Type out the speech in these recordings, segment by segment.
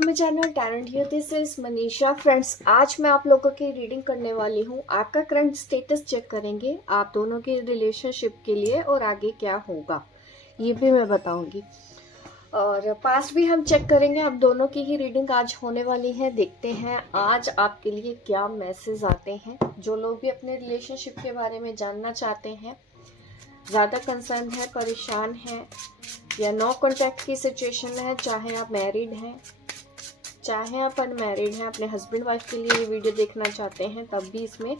To my channel talent here. This is Manisha. Friends, आज मैं आप लोगों की रीडिंग करने वाली हूँ। आपका करंट स्टेटस चेक करेंगे आप दोनों की रिलेशनशिप के लिए, और आगे क्या होगा ये भी मैं बताऊंगी, और पास्ट भी हम चेक करेंगे। आप दोनों की ही रीडिंग आज होने वाली है। देखते हैं आज आपके लिए क्या मैसेज आते हैं। जो लोग भी अपने रिलेशनशिप के बारे में जानना चाहते हैं, ज़्यादा कंसर्न है, परेशान है, या नो कॉन्टैक्ट की सिचुएशन में है, चाहे आप मैरिड हैं चाहे आप अनमैरिड हैं, अपने हस्बैंड वाइफ के लिए ये वीडियो देखना चाहते हैं, तब भी इसमें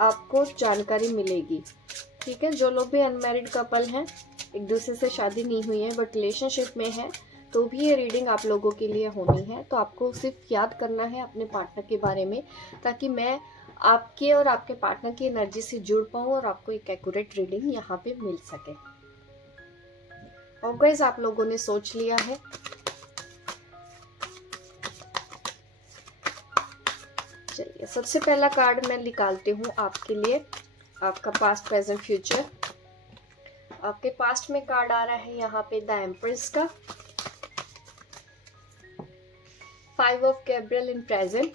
आपको जानकारी मिलेगी। ठीक है, जो लोग भी अनमैरिड कपल हैं, एक दूसरे से शादी नहीं हुई है बट रिलेशनशिप में है, तो भी ये रीडिंग आप लोगों के लिए होनी है। तो आपको सिर्फ याद करना है अपने पार्टनर के बारे में, ताकि मैं आपके और आपके पार्टनर की एनर्जी से जुड़ पाऊँ और आपको एक एक्यूरेट रीडिंग यहाँ पे मिल सके। और गाइस, आप लोगों ने सोच लिया है। चलिए, सबसे पहला कार्ड मैं निकालती हूँ आपके लिए, आपका पास्ट प्रेजेंट फ्यूचर। आपके पास्ट में कार्ड आ रहा है यहाँ पे द एम्प्रेस का, 5 ऑफ कैब्रियल इन प्रेजेंट।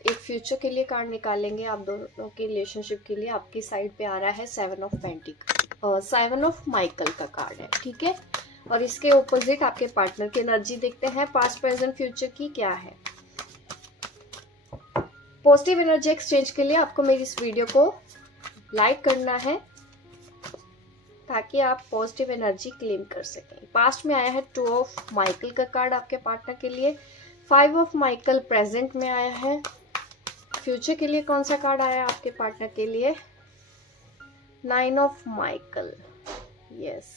एक फ्यूचर के लिए कार्ड निकालेंगे आप दोनों के रिलेशनशिप के लिए। आपकी साइड पे आ रहा है 7 ऑफ पेंटिकल, 7 ऑफ माइकल का कार्ड है। ठीक है, और इसके ऑपोजिट आपके पार्टनर की एनर्जी देखते हैं पास्ट प्रेजेंट फ्यूचर की क्या है। पॉजिटिव एनर्जी एक्सचेंज के लिए आपको मेरी इस वीडियो को लाइक करना है, ताकि आप पॉजिटिव एनर्जी क्लेम कर सकें। पास्ट में आया है 2 ऑफ माइकल का कार्ड आपके पार्टनर के लिए, 5 ऑफ माइकल प्रेजेंट में आया है। फ्यूचर के लिए कौन सा कार्ड आया आपके पार्टनर के लिए? 9 ऑफ माइकल। यस,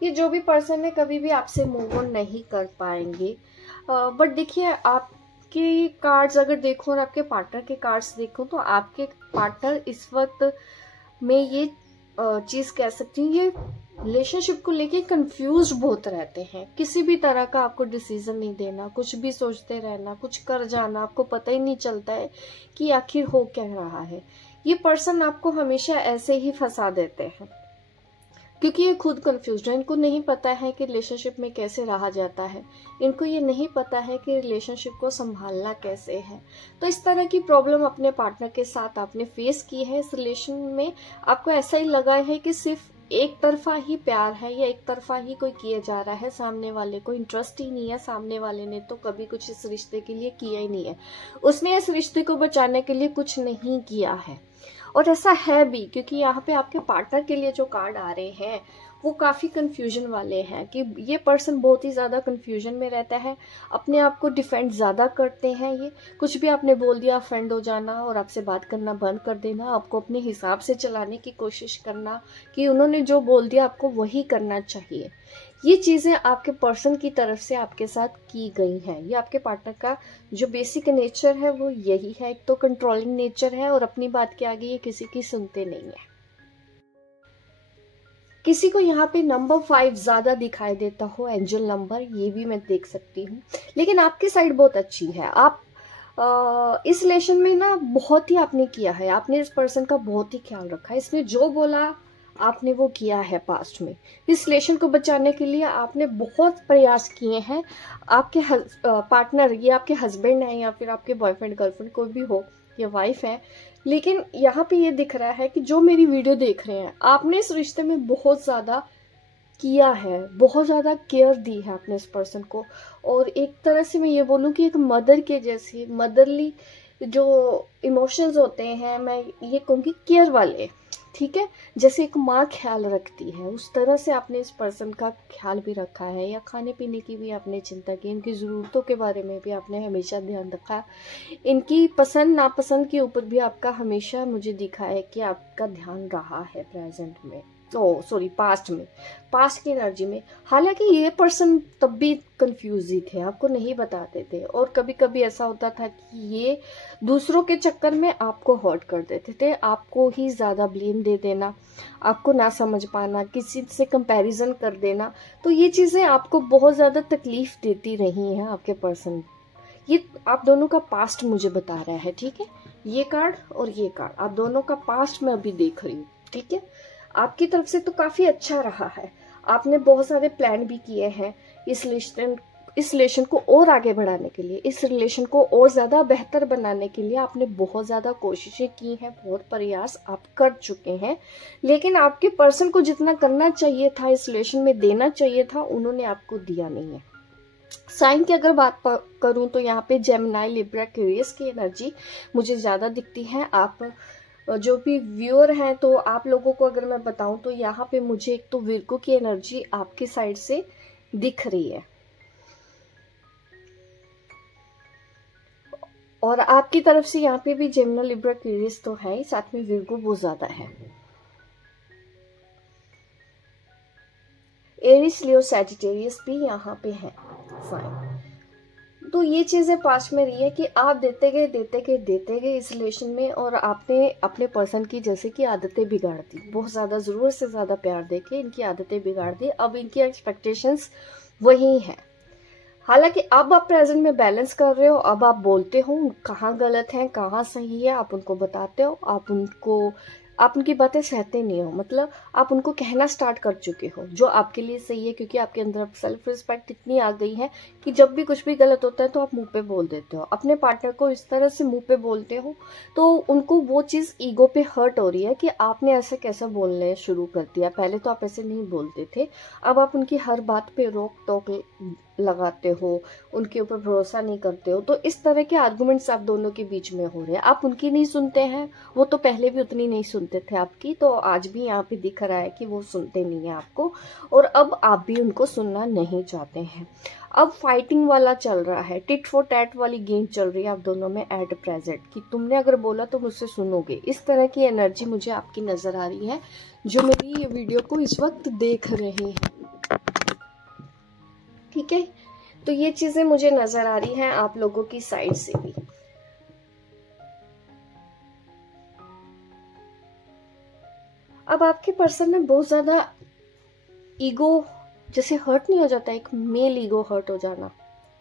ये जो भी पर्सन है कभी भी आपसे मूव ऑन नहीं कर पाएंगे। बट देखिए, आपके कार्ड्स अगर देखो और आपके पार्टनर के कार्ड्स देखो, तो आपके पार्टनर इस वक्त में ये चीज कह सकती हूँ, ये रिलेशनशिप को लेके कंफ्यूज बहुत रहते हैं। किसी भी तरह का आपको डिसीजन नहीं देना, कुछ भी सोचते रहना, कुछ कर जाना, आपको पता ही नहीं चलता है कि आखिर हो क्या रहा है। ये पर्सन आपको हमेशा ऐसे ही फंसा देते हैं, क्योंकि ये खुद कंफ्यूज है। इनको नहीं पता है कि रिलेशनशिप में कैसे रहा जाता है, इनको ये नहीं पता है कि रिलेशनशिप को संभालना कैसे है। तो इस तरह की प्रॉब्लम अपने पार्टनर के साथ आपने फेस की है। इस रिलेशन में आपको ऐसा ही लगा है कि सिर्फ एक तरफा ही प्यार है, या एक तरफा ही कोई किया जा रहा है, सामने वाले को इंटरेस्ट ही नहीं है। सामने वाले ने तो कभी कुछ इस रिश्ते के लिए किया ही नहीं है, उसने इस रिश्ते को बचाने के लिए कुछ नहीं किया है। और ऐसा है भी, क्योंकि यहाँ पे आपके पार्टनर के लिए जो कार्ड आ रहे हैं वो काफ़ी कंफ्यूजन वाले हैं, कि ये पर्सन बहुत ही ज़्यादा कंफ्यूजन में रहता है, अपने आप को डिफेंड ज़्यादा करते हैं। ये कुछ भी आपने बोल दिया, फ्रेंड हो जाना और आपसे बात करना बंद कर देना, आपको अपने हिसाब से चलाने की कोशिश करना, कि उन्होंने जो बोल दिया आपको वही करना चाहिए। ये चीज़ें आपके पर्सन की तरफ से आपके साथ की गई हैं। ये आपके पार्टनर का जो बेसिक नेचर है वो यही है। एक तो कंट्रोलिंग नेचर है, और अपनी बात के आगे ये किसी की सुनते नहीं है। किसी को यहाँ पे नंबर 5 ज्यादा दिखाई देता हो, एंजल नंबर, ये भी मैं देख सकती हूँ। लेकिन आपकी साइड बहुत अच्छी है। आप इस रिलेशन में ना बहुत ही आपने किया है, आपने इस पर्सन का बहुत ही ख्याल रखा है। इसने जो बोला आपने वो किया है। पास्ट में इस रिलेशन को बचाने के लिए आपने बहुत प्रयास किए हैं। आपके पार्टनर, ये आपके हस्बैंड है या फिर आपके बॉयफ्रेंड गर्लफ्रेंड, कोई भी हो, या वाइफ है, लेकिन यहाँ पे ये दिख रहा है कि जो मेरी वीडियो देख रहे हैं, आपने इस रिश्ते में बहुत ज़्यादा किया है, बहुत ज़्यादा केयर दी है आपने इस पर्सन को। और एक तरह से मैं ये बोलूँ कि एक मदर के जैसे, मदरली जो इमोशंस होते हैं, मैं ये कहूँगी केयर वाले, ठीक है, जैसे एक माँ ख्याल रखती है, उस तरह से आपने इस पर्सन का ख्याल भी रखा है। या खाने पीने की भी आपने चिंता की, इनकी ज़रूरतों के बारे में भी आपने हमेशा ध्यान रखा, इनकी पसंद नापसंद के ऊपर भी आपका हमेशा मुझे दिखा है कि आपका ध्यान रहा है प्रेजेंट में, पास्ट में, पास्ट की एनर्जी में। हालांकि ये पर्सन तब भी कंफ्यूज ही थे, आपको नहीं बताते थे, और कभी कभी ऐसा होता था कि ये दूसरों के चक्कर में आपको हर्ट कर देते थे, आपको ही ज़्यादा ब्लेम दे देना, आपको ना समझ पाना, किसी से कंपैरिजन कर देना। तो ये चीज़ें आपको बहुत ज़्यादा तकलीफ देती रही हैं आपके पर्सन। ये आप दोनों का पास्ट मुझे बता रहा है। ठीक है, ये कार्ड और ये कार्ड, आप दोनों का पास्ट मैं अभी देख रही हूँ। ठीक है, आपकी तरफ से तो काफी अच्छा रहा है। आपने बहुत सारे प्लान भी किए हैं इस रिलेशन को और आगे बढ़ाने के लिए, इस रिलेशन को और ज़्यादा बेहतर बनाने के लिए आपने बहुत ज़्यादा कोशिशें की हैं, बहुत प्रयास आप कर चुके हैं, लेकिन आपके पर्सन को जितना करना चाहिए था, इस रिलेशन में देना चाहिए था, उन्होंने आपको दिया नहीं है। साइन की अगर बात करूं तो यहाँ पे जेमिनी, लिब्रा, एक्वेरियस की एनर्जी मुझे ज़्यादा दिखती है। आप जो भी व्यूअर हैं, तो आप लोगों को अगर मैं बताऊं तो यहाँ पे मुझे एक तो विर्गो की एनर्जी आपकी साइड से दिख रही है, और आपकी तरफ से यहाँ पे भी जेमिनी, लिब्रा, एक्वेरियस तो है ही, साथ में विर्गो बहुत ज्यादा है। एरिस, लियो, सैजिटेरियस भी यहाँ पे है साइन। तो ये चीजें पास में रही है कि आप देते गए इस रिलेशन में, और आपने अपने पर्सन की जैसे कि आदतें बिगाड़ दी, बहुत ज्यादा जरूरत से ज्यादा प्यार देके इनकी आदतें बिगाड़ दी। अब इनकी एक्सपेक्टेशंस वही है। हालांकि अब आप प्रेजेंट में बैलेंस कर रहे हो, अब आप बोलते हो कहाँ गलत है कहाँ सही है, आप उनको बताते हो, आप उनकी बातें सहते नहीं हो, मतलब आप उनको कहना स्टार्ट कर चुके हो जो आपके लिए सही है, क्योंकि आपके अंदर अब सेल्फ रिस्पेक्ट इतनी आ गई है कि जब भी कुछ भी गलत होता है तो आप मुंह पे बोल देते हो। अपने पार्टनर को इस तरह से मुंह पे बोलते हो तो उनको वो चीज़ ईगो पे हर्ट हो रही है कि आपने ऐसे कैसे बोलने शुरू कर दिया, पहले तो आप ऐसे नहीं बोलते थे, अब आप उनकी हर बात पे रोक टोक लगाते हो, उनके ऊपर भरोसा नहीं करते हो। तो इस तरह के आर्गुमेंट्स आप दोनों के बीच में हो रहे हैं। आप उनकी नहीं सुनते हैं, वो तो पहले भी उतनी नहीं सुनते थे आपकी, तो आज भी यहाँ पे दिख रहा है कि वो सुनते नहीं है आपको, और अब आप भी उनको सुनना नहीं चाहते हैं। अब फाइटिंग वाला चल रहा है, टिट फॉर टैट वाली गेम चल रही है आप दोनों में एट प्रेजेंट, कि तुमने अगर बोला तो मुझसे सुनोगे। इस तरह की एनर्जी मुझे आपकी नजर आ रही है जो मेरी ये वीडियो को इस वक्त देख रहे हैं, ठीक है। तो ये चीजें मुझे नजर आ रही हैं आप लोगों की साइड से भी। अब आपके पर्सन में बहुत ज्यादा ईगो जैसे हर्ट नहीं हो जाता, एक मेल ईगो हर्ट हो जाना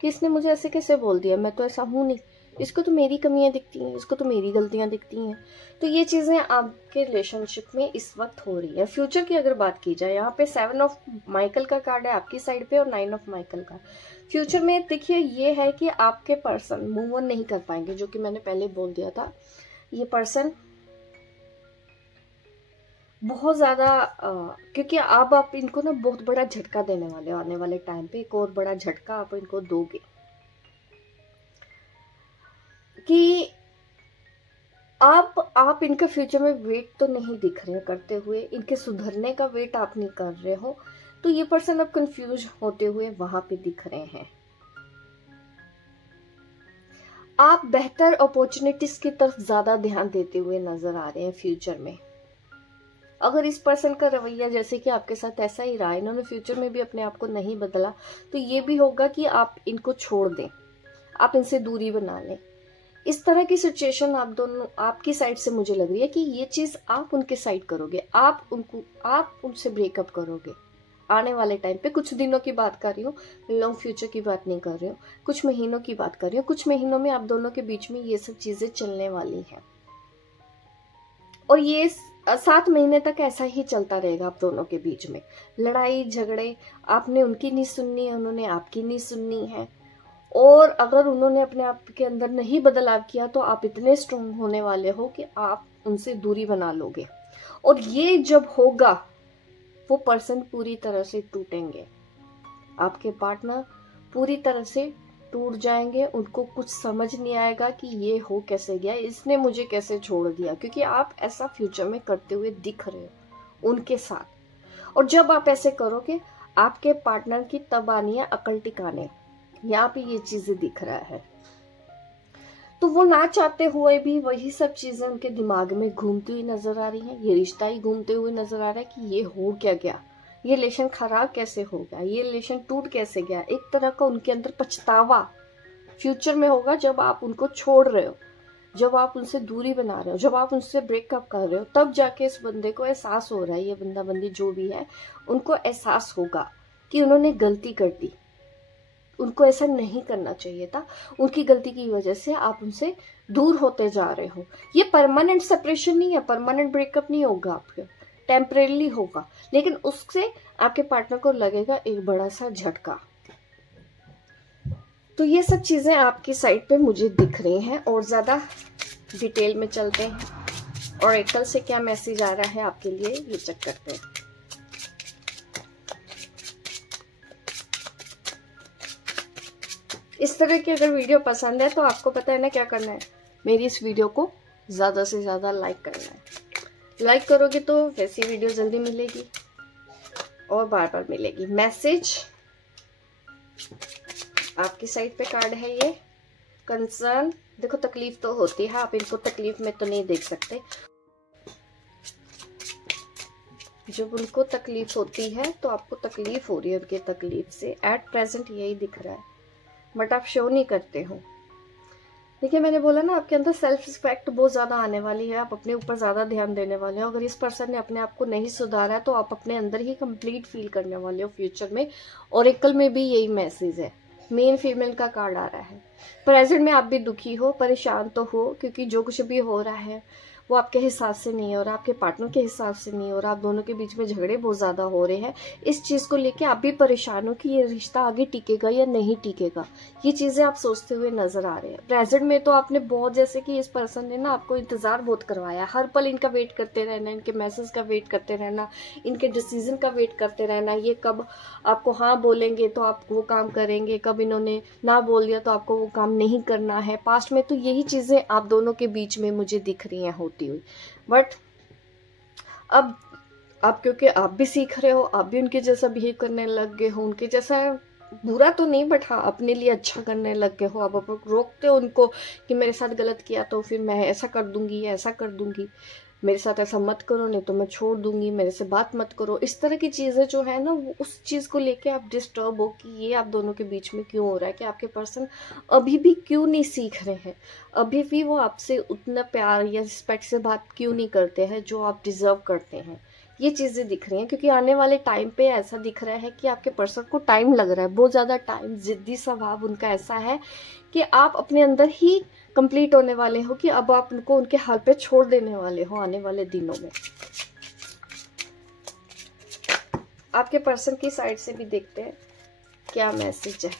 कि इसने मुझे ऐसे कैसे बोल दिया, मैं तो ऐसा हूं नहीं, इसको तो मेरी कमियां दिखती हैं, इसको तो मेरी गलतियां दिखती हैं। तो ये चीजें आपके रिलेशनशिप में इस वक्त हो रही है। फ्यूचर की अगर बात की जाए, यहाँ पे 7 ऑफ माइकल का कार्ड है आपकी साइड पे और 9 ऑफ माइकल का। फ्यूचर में देखिए ये है कि आपके पर्सन मूव ऑन नहीं कर पाएंगे, जो कि मैंने पहले बोल दिया था। ये पर्सन बहुत ज्यादा क्योंकि अब आप इनको ना बहुत बड़ा झटका देने वाले हो, आने वाले टाइम पे एक और बड़ा झटका आप इनको दोगे कि आप इनका फ्यूचर में वेट तो नहीं दिख रहे करते हुए, इनके सुधरने का वेट आप नहीं कर रहे हो, तो ये पर्सन अब कंफ्यूज होते हुए वहां पे दिख रहे हैं। आप बेहतर अपॉर्चुनिटीज की तरफ ज्यादा ध्यान देते हुए नजर आ रहे हैं फ्यूचर में। अगर इस पर्सन का रवैया जैसे कि आपके साथ ऐसा ही रहा, इन्होंने फ्यूचर में भी अपने आप को नहीं बदला, तो ये भी होगा कि आप इनको छोड़ दें, आप इनसे दूरी बना लें। इस तरह की सिचुएशन आप दोनों आपकी साइड से मुझे लग रही है कि ये चीज आप उनके साइड करोगे, आप उनसे ब्रेकअप करोगे आने वाले टाइम पे। कुछ दिनों की बात कर रही हूँ, लॉन्ग फ्यूचर की बात नहीं कर रही हूँ, कुछ महीनों की बात कर रही हूँ। कुछ महीनों में आप दोनों के बीच में ये सब चीजें चलने वाली हैं, और ये 7 महीने तक ऐसा ही चलता रहेगा आप दोनों के बीच में। लड़ाई झगड़े, आपने उनकी नहीं सुननी है, उन्होंने आपकी नहीं सुननी है, और अगर उन्होंने अपने आप के अंदर नहीं बदलाव किया तो आप इतने स्ट्रोंग होने वाले हो कि आप उनसे दूरी बना लोगे। और ये जब होगा वो पर्सन पूरी तरह से टूटेंगे, आपके पार्टनर पूरी तरह से टूट जाएंगे। उनको कुछ समझ नहीं आएगा कि ये हो कैसे गया, इसने मुझे कैसे छोड़ दिया, क्योंकि आप ऐसा फ्यूचर में करते हुए दिख रहे हो उनके साथ। और जब आप ऐसे करोगे आपके पार्टनर की तब आनी है अकल टिकाने, यहाँ पे ये चीजें दिख रहा है। तो वो ना चाहते हुए भी वही सब चीजें उनके दिमाग में घूमती हुई नजर आ रही हैं। ये रिश्ता ही घूमते हुए नजर आ रहा है कि ये हो क्या गया, ये रिलेशन खराब कैसे हो गया, ये रिलेशन टूट कैसे गया। एक तरह का उनके अंदर पछतावा फ्यूचर में होगा जब आप उनको छोड़ रहे हो, जब आप उनसे दूरी बना रहे हो, जब आप उनसे ब्रेकअप कर रहे हो, तब जाके इस बंदे को एहसास हो रहा है, ये बंदा बंदी जो भी है उनको एहसास होगा कि उन्होंने गलती कर दी, उनको ऐसा नहीं करना चाहिए था, उनकी गलती की वजह से आप उनसे दूर होते जा रहे हो। ये परमानेंट सेपरेशन नहीं है, परमानेंट ब्रेकअप नहीं होगा आपके, टेम्परेली होगा, लेकिन उससे आपके पार्टनर को लगेगा एक बड़ा सा झटका। तो ये सब चीजें आपकी साइड पे मुझे दिख रही हैं। और ज्यादा डिटेल में चलते हैं और एकल से क्या मैसेज आ रहा है आपके लिए, ये चेक करते हैं। इस तरह की अगर वीडियो पसंद है तो आपको पता है ना क्या करना है, मेरी इस वीडियो को ज्यादा से ज्यादा लाइक करना है। लाइक करोगे तो वैसी वीडियो जल्दी मिलेगी और बार बार मिलेगी। मैसेज आपकी साइड पे कार्ड है ये। कंसर्न, देखो तकलीफ तो होती है, आप इनको तकलीफ में तो नहीं देख सकते। जब उनको तकलीफ होती है तो आपको तकलीफ हो रही है उनकी तकलीफ से, एट प्रेजेंट यही दिख रहा है, बट आप शो नहीं करते हो। देखिए मैंने बोला ना, आपके अंदर सेल्फ रिस्पेक्ट बहुत ज्यादा आने वाली है, आप अपने ऊपर ज्यादा ध्यान देने वाले हो। अगर इस पर्सन ने अपने आप को नहीं सुधारा है तो आप अपने अंदर ही कंप्लीट फील करने वाले हो फ्यूचर में। ओरेकल में भी यही मैसेज है, मेन फीमेल का कार्ड आ रहा है। प्रेजेंट में आप भी दुखी हो, परेशान तो हो, क्योंकि जो कुछ भी हो रहा है वो आपके हिसाब से नहीं है और आपके पार्टनर के हिसाब से नहीं है, और आप दोनों के बीच में झगड़े बहुत ज्यादा हो रहे हैं। इस चीज को लेके आप भी परेशान हो कि ये रिश्ता आगे टिकेगा या नहीं टिकेगा। ये चीजें आप सोचते हुए नजर आ रहे हैं। प्रेजेंट में तो आपने बहुत, जैसे कि इस पर्सन ने ना आपको इंतजार बहुत करवाया, हर पल इनका वेट करते रहना, इनके मैसेज का वेट करते रहना, इनके डिसीजन का वेट करते रहना। ये कब आपको हाँ बोलेंगे तो आप वो काम करेंगे, कब इन्होंने ना बोल दिया तो आपको वो काम नहीं करना है। पास्ट में तो यही चीजें आप दोनों के बीच में मुझे दिख रही हैं होती हुई। बट अब आप, क्योंकि आप भी सीख रहे हो, आप भी उनके जैसा बिहेव करने लग गए हो, उनके जैसा बुरा तो नहीं बट हाँ अपने लिए अच्छा करने लग गए हो। आप रोकते हो उनको कि मेरे साथ गलत किया तो फिर मैं ऐसा कर दूंगी या ऐसा कर दूंगी, मेरे साथ ऐसा मत करो नहीं तो मैं छोड़ दूंगी, मेरे से बात मत करो। इस तरह की चीजें जो है ना, वो उस चीज को लेके आप डिस्टर्ब हो कि ये आप दोनों के बीच में क्यों हो रहा है, कि आपके पर्सन अभी भी क्यों नहीं सीख रहे हैं, अभी भी वो आपसे उतना प्यार या रिस्पेक्ट से बात क्यों नहीं करते हैं जो आप डिजर्व करते हैं। ये चीजें दिख रही हैं, क्योंकि आने वाले टाइम पे ऐसा दिख रहा है कि आपके पर्सन को टाइम लग रहा है, बहुत ज्यादा टाइम। जिद्दी स्वभाव उनका ऐसा है कि आप अपने अंदर ही कंप्लीट होने वाले हो, कि अब आप उनको उनके हाल पे छोड़ देने वाले हो आने वाले दिनों में। आपके पर्सन की साइड से भी देखते हैं क्या मैसेज है।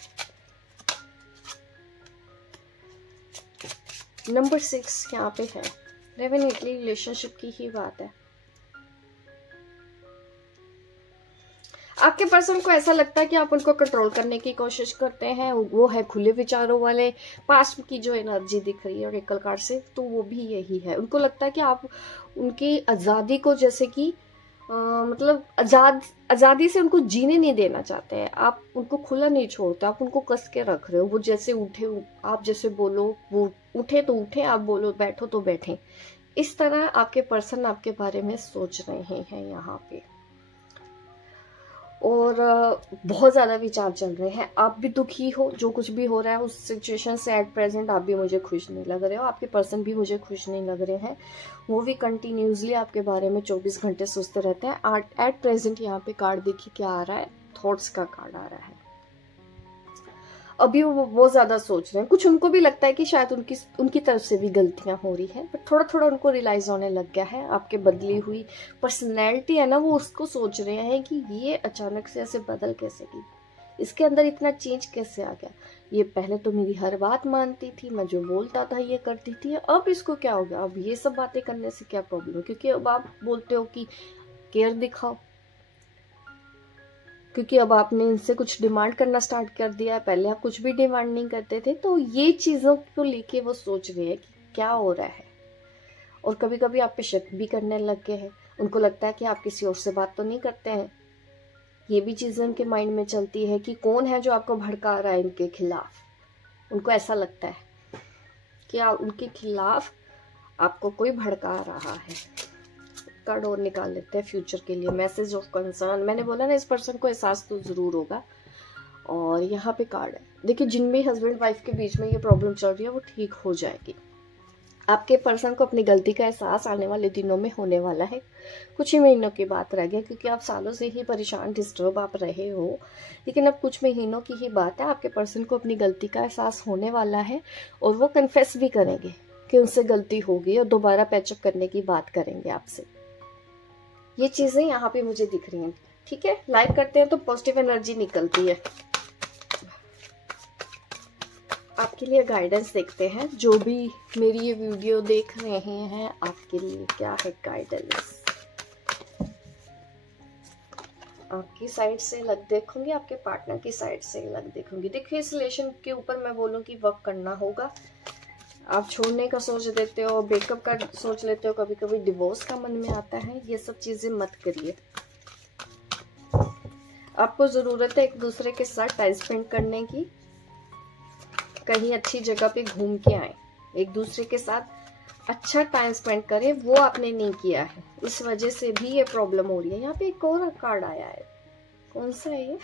नंबर 6 यहाँ पे है, डेफिनेटली रिलेशनशिप की ही बात है। आपके पर्सन को ऐसा लगता है कि आप उनको कंट्रोल करने की कोशिश करते हैं, वो है खुले विचारों वाले। पास्ट की जो एनर्जी दिख रही है ओरेकल कार्ड से, तो वो भी यही है। उनको लगता है कि आप उनकी आज़ादी को, जैसे कि मतलब आज़ादी से उनको जीने नहीं देना चाहते हैं, आप उनको खुला नहीं छोड़ते, आप उनको कस के रख रहे हो। वो जैसे उठे, आप जैसे बोलो वो उठे तो उठे, आप बोलो बैठो तो बैठे। इस तरह आपके पर्सन आपके बारे में सोच रहे हैं यहाँ पे, और बहुत ज़्यादा विचार चल रहे हैं। आप भी दुखी हो, जो कुछ भी हो रहा है उस सिचुएशन से एट प्रेजेंट आप भी मुझे खुश नहीं लग रहे हो, आपके पर्सन भी मुझे खुश नहीं लग रहे हैं। वो भी कंटिन्यूसली आपके बारे में 24 घंटे सोचते रहते हैं। एट प्रेजेंट यहाँ पे कार्ड देखिए क्या आ रहा है, थॉट्स का कार्ड आ रहा है। अभी वो बहुत ज्यादा सोच रहे हैं, कुछ उनको भी लगता है कि शायद उनकी तरफ से भी गलतियां हो रही है, बट थोड़ा थोड़ा उनको रियलाइज होने लग गया है। आपके बदली हुई पर्सनैलिटी है ना, वो उसको सोच रहे हैं कि ये अचानक से ऐसे बदल कैसे गई, इसके अंदर इतना चेंज कैसे आ गया। ये पहले तो मेरी हर बात मानती थी, मैं जो बोलता था ये करती थी, अब इसको क्या हो गया, अब ये सब बातें करने से क्या प्रॉब्लम है, क्योंकि अब आप बोलते हो कि केयर दिखाओ, क्योंकि अब आपने इनसे कुछ डिमांड करना स्टार्ट कर दिया। पहले आप कुछ भी डिमांड नहीं करते थे। तो ये चीजों को लेके वो सोच रहे हैं कि क्या हो रहा है, और कभी कभी आप पे शक भी करने लग गए हैं। उनको लगता है कि आप किसी और से बात तो नहीं करते हैं। ये भी चीजें उनके माइंड में चलती है कि कौन है जो आपको भड़का रहा है इनके खिलाफ। उनको ऐसा लगता है कि उनके खिलाफ आपको कोई भड़का रहा है। कार्ड और निकाल लेते हैं फ्यूचर के लिए, मैसेज ऑफ कंसर्न। मैंने बोला ना इस पर्सन को एहसास तो जरूर होगा। और यहाँ पे कार्ड है, देखिए जिन भी हस्बैंड वाइफ के बीच में ये प्रॉब्लम चल रही है वो ठीक हो जाएगी। आपके पर्सन को अपनी गलती का एहसास आने वाले दिनों में होने वाला है। कुछ ही महीनों की बात रह गई, क्योंकि आप सालों से ही परेशान डिस्टर्ब आप रहे हो, लेकिन अब कुछ महीनों की ही बात है। आपके पर्सन को अपनी गलती का एहसास होने वाला है, और वो कन्फेस भी करेंगे कि उनसे गलती होगी, और दोबारा पैचअप करने की बात करेंगे आपसे। ये चीजें यहाँ पे मुझे दिख रही हैं। ठीक है, लाइक करते हैं तो पॉजिटिव एनर्जी निकलती है। आपके लिए गाइडेंस देखते हैं, जो भी मेरी ये वीडियो देख रहे हैं आपके लिए क्या है गाइडेंस। आपकी साइड से लग देखूंगी, आपके पार्टनर की साइड से लग देखूंगी। देखिए, इस रिलेशन के ऊपर मैं बोलूँ कि वर्क करना होगा। आप छोड़ने का सोच देते हो, ब्रेकअप का सोच लेते हो, कभी कभी डिवोर्स का मन में आता है। ये सब चीजें मत करिए। आपको जरूरत है एक दूसरे के साथ टाइम स्पेंड करने की, कहीं अच्छी जगह पे घूम के आए, एक दूसरे के साथ अच्छा टाइम स्पेंड करें। वो आपने नहीं किया है, इस वजह से भी ये प्रॉब्लम हो रही है। यहाँ पे एक और कार्ड आया है, कौन सा है ये?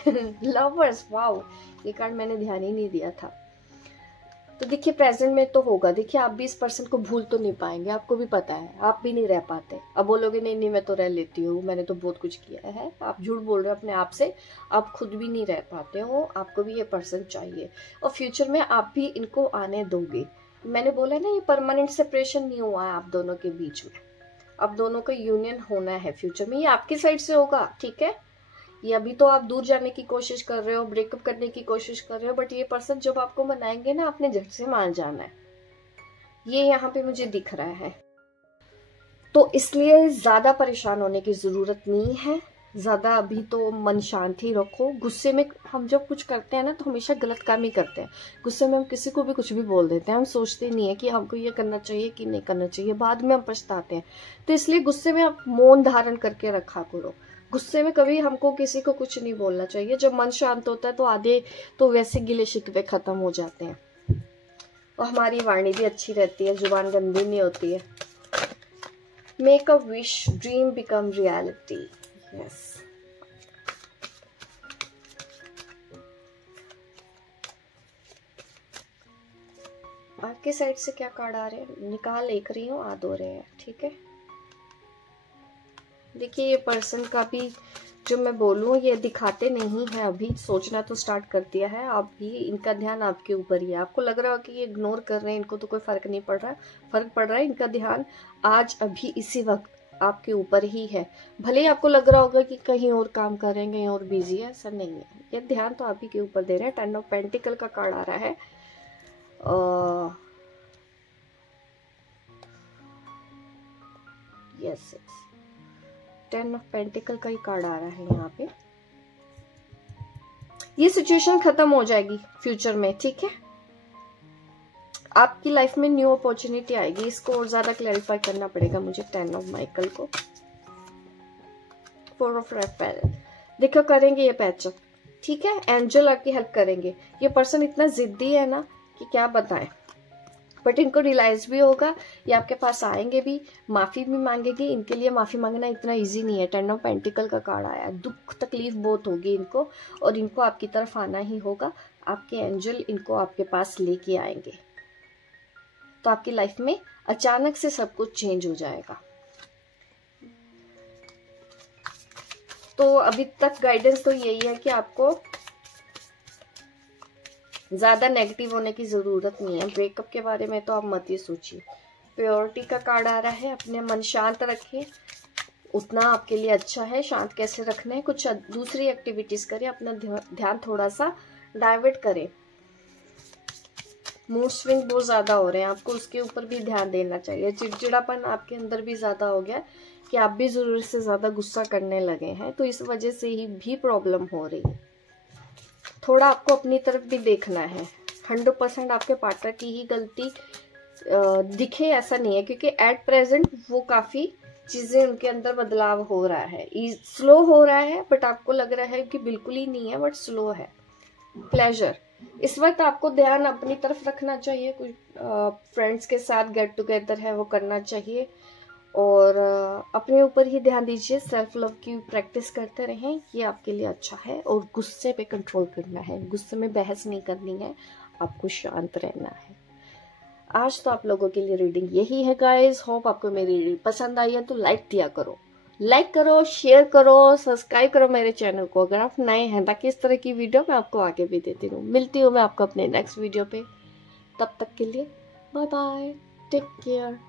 लवर्स। वाओ, ये कार्ड मैंने ध्यान ही नहीं दिया था। तो देखिए, प्रेजेंट में तो होगा। देखिए, आप भी इस पर्सन को भूल तो नहीं पाएंगे, आपको भी पता है, आप भी नहीं रह पाते। अब बोलोगे नहीं नहीं मैं तो रह लेती हूँ, मैंने तो बहुत कुछ किया है। आप झूठ बोल रहे हो अपने आप से, आप खुद भी नहीं रह पाते हो, आपको भी ये पर्सन चाहिए और फ्यूचर में आप भी इनको आने दोगे। मैंने बोला ना, ये परमानेंट सेपरेशन नहीं हुआ है आप दोनों के बीच में, अब दोनों का यूनियन होना है फ्यूचर में। ये आपकी साइड से होगा, ठीक है। ये अभी तो आप दूर जाने की कोशिश कर रहे हो, ब्रेकअप करने की कोशिश कर रहे हो, बट ये पर्सन जब आपको मनाएंगे ना, आपने झट से मान जाना है। ये यहाँ पे मुझे दिख रहा है। तो इसलिए ज्यादा परेशान होने की जरूरत नहीं है। ज्यादा अभी तो मन शांत ही रखो। गुस्से में हम जब कुछ करते हैं ना, तो हमेशा गलत काम ही करते हैं। गुस्से में हम किसी को भी कुछ भी बोल देते हैं, हम सोचते नहीं है कि हमको ये करना चाहिए कि नहीं करना चाहिए, बाद में हम पछताते हैं। तो इसलिए गुस्से में आप मौन धारण करके रखा करो। गुस्से में कभी हमको किसी को कुछ नहीं बोलना चाहिए। जब मन शांत होता है तो आधे तो वैसे गिले शिकवे खत्म हो जाते हैं और हमारी वाणी भी अच्छी रहती है, जुबान गंदी नहीं होती है। Make a wish, dream become reality. Yes, आपके साइड से क्या कार्ड आ रहे हैं? निकाल लेख रही हूँ, आ रहे हैं, ठीक है। देखिए, ये पर्सन का भी जो मैं बोलूँ, ये दिखाते नहीं है, अभी सोचना तो स्टार्ट कर दिया है। आप भी, इनका ध्यान आपके ऊपर ही है। आपको लग रहा हो कि ये इग्नोर कर रहे हैं, इनको तो कोई फर्क नहीं पड़ रहा। फर्क पड़ रहा है, इनका ध्यान आज अभी इसी वक्त आपके ऊपर ही है। भले ही आपको लग रहा होगा कि कहीं और काम कर रहे हैं, कहीं और बिजी है, ऐसा नहीं है। ये ध्यान तो आप ही के ऊपर दे रहे हैं। 10 ऑफ पेंटिकल का कार्ड आ रहा है। यस, 10 ऑफ पेंटिकल का ही कार्ड आ रहा है यहाँ पे। ये सिचुएशन खत्म हो जाएगी फ्यूचर में, ठीक है। आपकी लाइफ में न्यू अपॉर्चुनिटी आएगी। इसको और ज्यादा क्लैरिफाई करना पड़ेगा मुझे। 10 ऑफ माइकल को, 4 ऑफ राफेल। देखो, करेंगे ये पैचअप, ठीक है। एंजल आपकी हेल्प करेंगे। ये पर्सन इतना जिद्दी है ना कि क्या बताएं, बट इनको रियलाइज भी होगा। ये आपके पास आएंगे भी, माफी भी मांगेगी। इनके लिए माफी मांगना इतना इजी नहीं है। 10 ऑफ पेंटिकल का कार्ड आया। दुख तकलीफ बहुत होगी इनको, और इनको आपकी तरफ आना ही होगा। आपके एंजल इनको आपके पास लेके आएंगे, तो आपकी लाइफ में अचानक से सब कुछ चेंज हो जाएगा। तो अभी तक गाइडेंस तो यही है कि आपको ज्यादा नेगेटिव होने की जरूरत नहीं है। ब्रेकअप के बारे में तो आप मत ही सोचिए। प्योरिटी का कार्ड आ रहा है। अपने मन शांत रखिए, उतना आपके लिए अच्छा है। शांत कैसे रखना है, कुछ दूसरी एक्टिविटीज करें, अपना ध्यान थोड़ा सा डाइवर्ट करें। मूड स्विंग बहुत ज्यादा हो रहे हैं, आपको उसके ऊपर भी ध्यान देना चाहिए। चिड़चिड़ापन आपके अंदर भी ज्यादा हो गया कि आप भी जरूरत से ज्यादा गुस्सा करने लगे हैं, तो इस वजह से ही भी प्रॉब्लम हो रही है। थोड़ा आपको अपनी तरफ भी देखना है। 100% आपके पार्टनर की ही गलती दिखे ऐसा नहीं है, क्योंकि एट प्रेजेंट वो काफी चीजें उनके अंदर बदलाव हो रहा है। स्लो हो रहा है, बट आपको लग रहा है कि बिल्कुल ही नहीं है, बट स्लो है। प्लेजर, इस वक्त आपको ध्यान अपनी तरफ रखना चाहिए। कुछ फ्रेंड्स के साथ गेट टुगेदर है वो करना चाहिए, और अपने ऊपर ही ध्यान दीजिए। सेल्फ लव की प्रैक्टिस करते रहें, ये आपके लिए अच्छा है। और गुस्से पे कंट्रोल करना है, गुस्से में बहस नहीं करनी है, आपको शांत रहना है। आज तो आप लोगों के लिए रीडिंग यही है गाइस। होप आपको मेरी रीडिंग पसंद आई है तो लाइक दिया करो, लाइक करो, शेयर करो, सब्सक्राइब करो मेरे चैनल को अगर आप नए हैं, ताकि इस तरह की वीडियो मैं आपको आगे भी देती रहूँ। मिलती हूँ मैं आपको अपने नेक्स्ट वीडियो पे। तब तक के लिए बाय बाय, टेक केयर।